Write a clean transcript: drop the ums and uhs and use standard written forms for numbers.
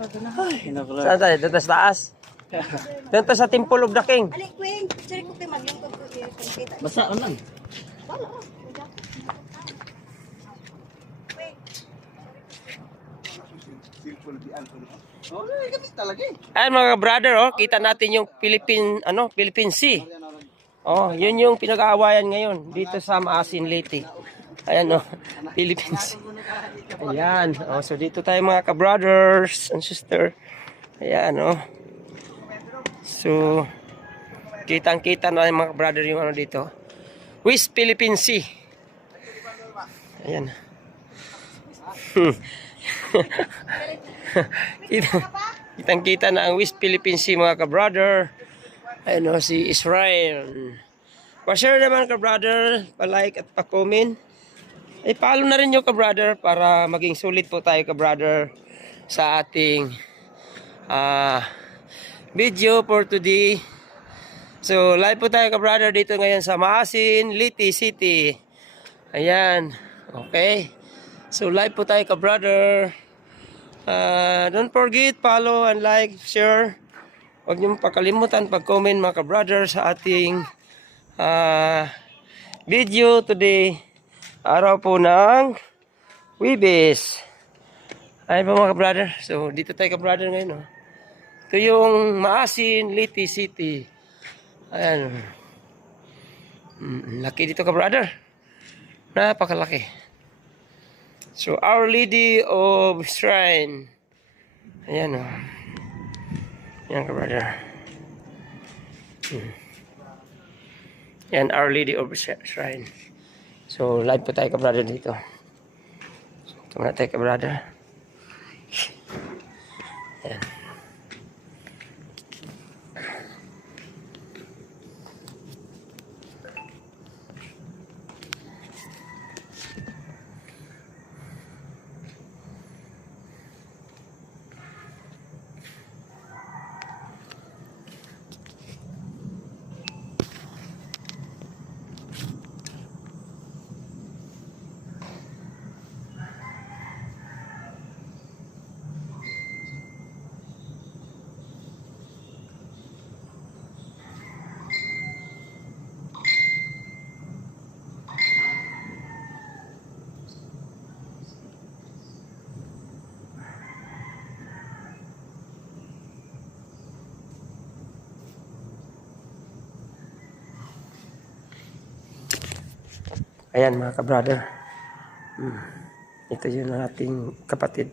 Ay, nakulo. Saan tayo? Doon sa taas. Doon tayo sa Temple of the King. Ali, Queen. Sorry ko kayo mag-yung pagkita. Basta lang. Wala. Oh, gamit talaga eh. Ayan mga brother, oh, kita natin yung Philippine Sea. Oh, yun yung pinag-aawayan ngayon dito sa Maasin Leyte. Ayan oh, Philippines. Ayan, oh, so dito tayo mga ka-brothers and sister. Ayan oh. So kitang-kita na yung mga brother yung ano dito. West Philippine Sea. Ayan. Kitang-kita na ang West Philippine Sea mga ka-brother. Ayun o, si Israel. Pa-share naman ka-brother, pa-like at pa-comment. I-follow na rin nyo ka-brother para maging sulit po tayo ka-brother sa ating video for today. So live po tayo ka-brother dito ngayon sa Maasin, Leyte City. Ayan, okay. So live po tayo ka-brother. Don't forget, follow and like, share. Huwag niyo pakalimutan pag-comment mga ka-brother sa ating video today. Araw po ng Wibis. Ayun po mga ka-brother. So dito tayo ka-brother ngayon. Oh. Ito yung Maasin, Leyte City. Ayan. Laki dito ka-brother. Napakalaki. So, Our Lady of Shrine. Ayan o. Ayan ka, brother. Ayan, Our Lady of Shrine. So, live po tayo ka, brother, dito. Ito muna tayo ka, brother. Ayan. Ayan mga ka-brother. Ito yung ating kapatid.